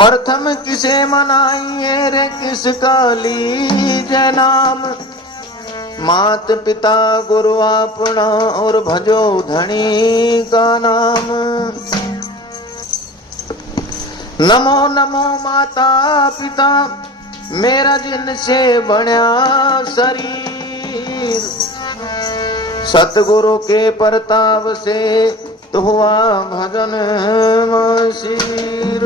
प्रथम किसे मनाइए रे किसका लीजिए नाम। मात पिता गुरु अपना और भजो धनी का नाम। नमो नमो माता पिता मेरा जिनसे बन्या शरीर। सतगुरु के प्रताप से तो हुआ भजन मशीर।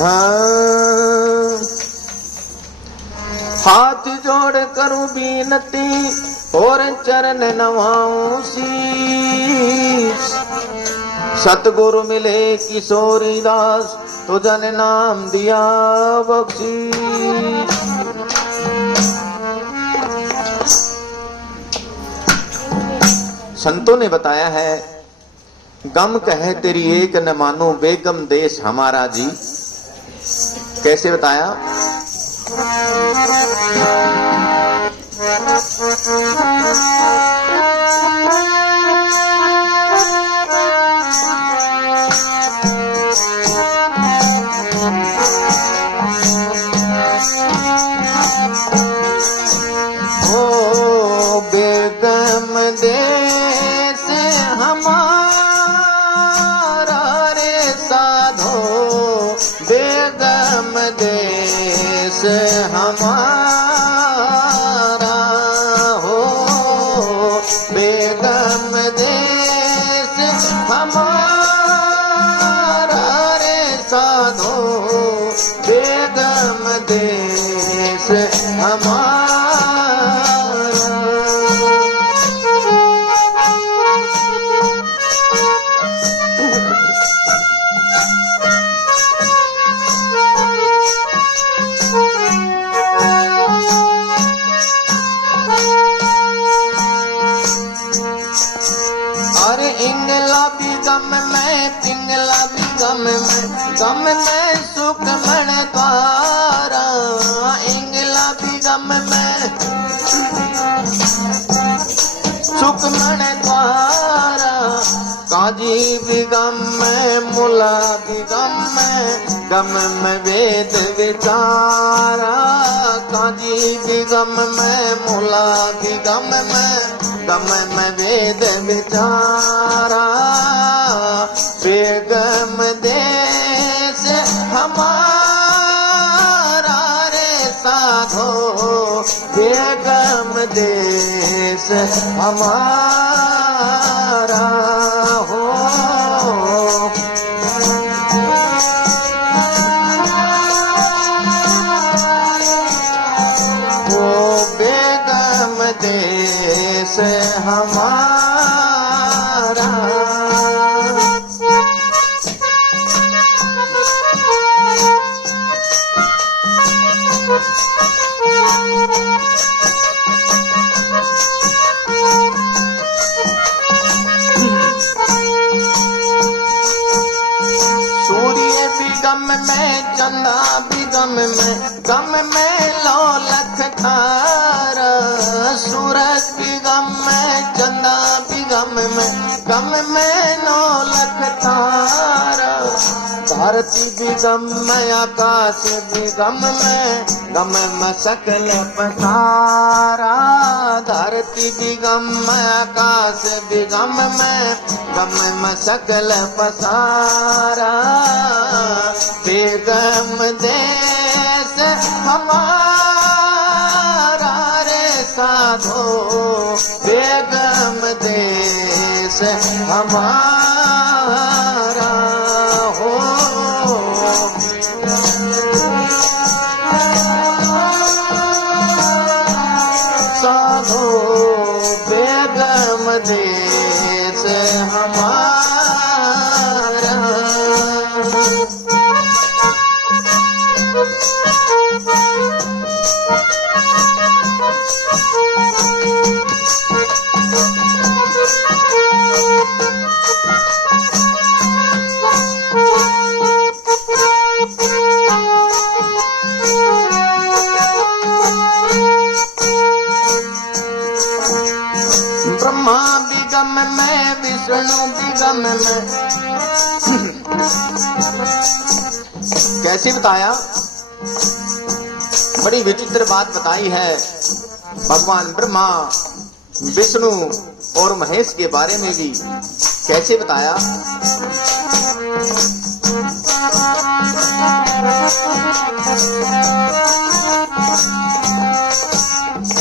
हाँ, हाथ जोड़ करूं बीनती और चरण नवाऊं शीश। सतगुरु मिले किशोरी दास तो जन नाम दिया बख्शीश। संतों ने बताया है, गम कहे तेरी एक न मानो बेगम देश हमारा जी। कैसे बताया? ओ बेगम देश हमारा रे साधो। बेगम देश हमारा हो। बेगम देश हमारा रे साधो। बेगम देश हमारा। अरे इंगला भी गम में पिंगला भी गम में सुख मन द्वारा। इंगला भी गम में सुख मन द्वारा। काजी भी गम में मुला भी गम में वेद विचारा। काजी भी गम में मुला भी गम में वेद विचारा। बेगम देश हमारा रे साधो। बेगम देश हमारा हो। ओ बेगम देश हमारा। सूर्य भी गम में चंदा भी गम में लो लख तारा। सूरज भी गम में चंदा भी गम में 9 लाख तारा। धरती भी गम में आकाश भी गम में सकल पसारा। धरती भी गम में आकाश भी गम में सकल पसारा। बेगम देश हमारा रे साधो। बेगम देश हमारा हो। साधो बेगम देश हमारा। गम में, विष्णु भी गम में। कैसे बताया? बड़ी विचित्र बात बताई है भगवान ब्रह्मा, विष्णु और महेश के बारे में भी। कैसे बताया?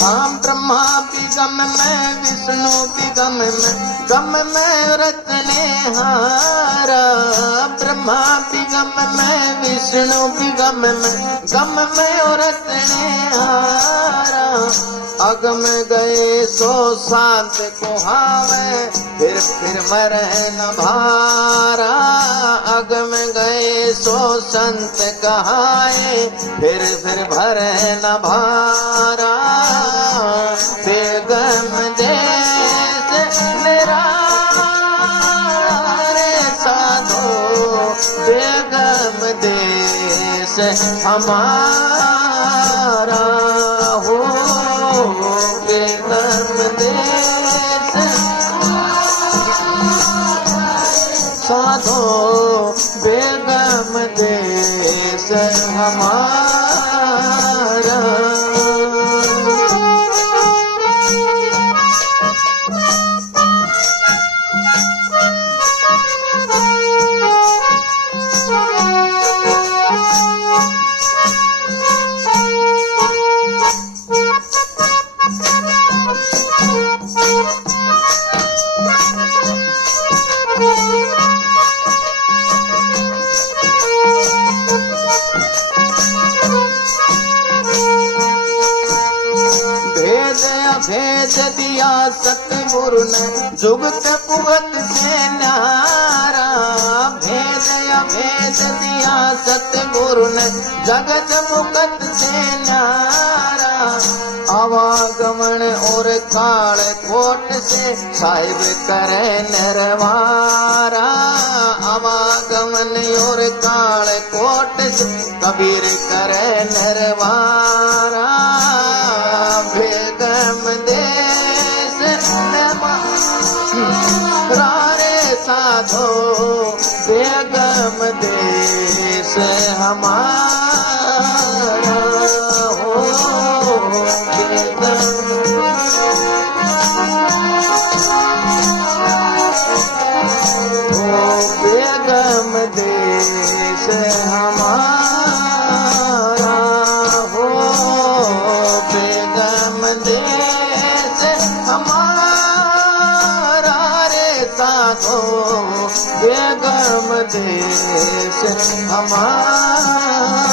हम ब्रह्मा भी गम में, विष्णु भी गम में, गम में रत्ने हारा। ब्रह्मा भी गम में, विष्णु भी गम में, गम में रत्ने हारा। अगम गए सो शांत को हावे, फिर मरे न भारा। अगम गए सो संत कहाए, फिर भरे न भारा। बेगम देश मेरा रे साधो, बेगम देश हमारा हो। बेगम देश साधो, बेगम देश हमारा। भेद दिया सतगुरु ने, जुगत पुगत से न्यारा। भेद दिया सतगुरु ने, जगत मुगत से न्यारा। आवागमन और काल कोट से, साहिब करे नरवारा। आवागमन और काल कोट से, कबीर करे नरवारा। बेगम देश रारे साधो, बेगम देश हमारा हो। बेगम देश हमारा हो। बेगम देश हमारा रे साधो, बेगम देश हमारा।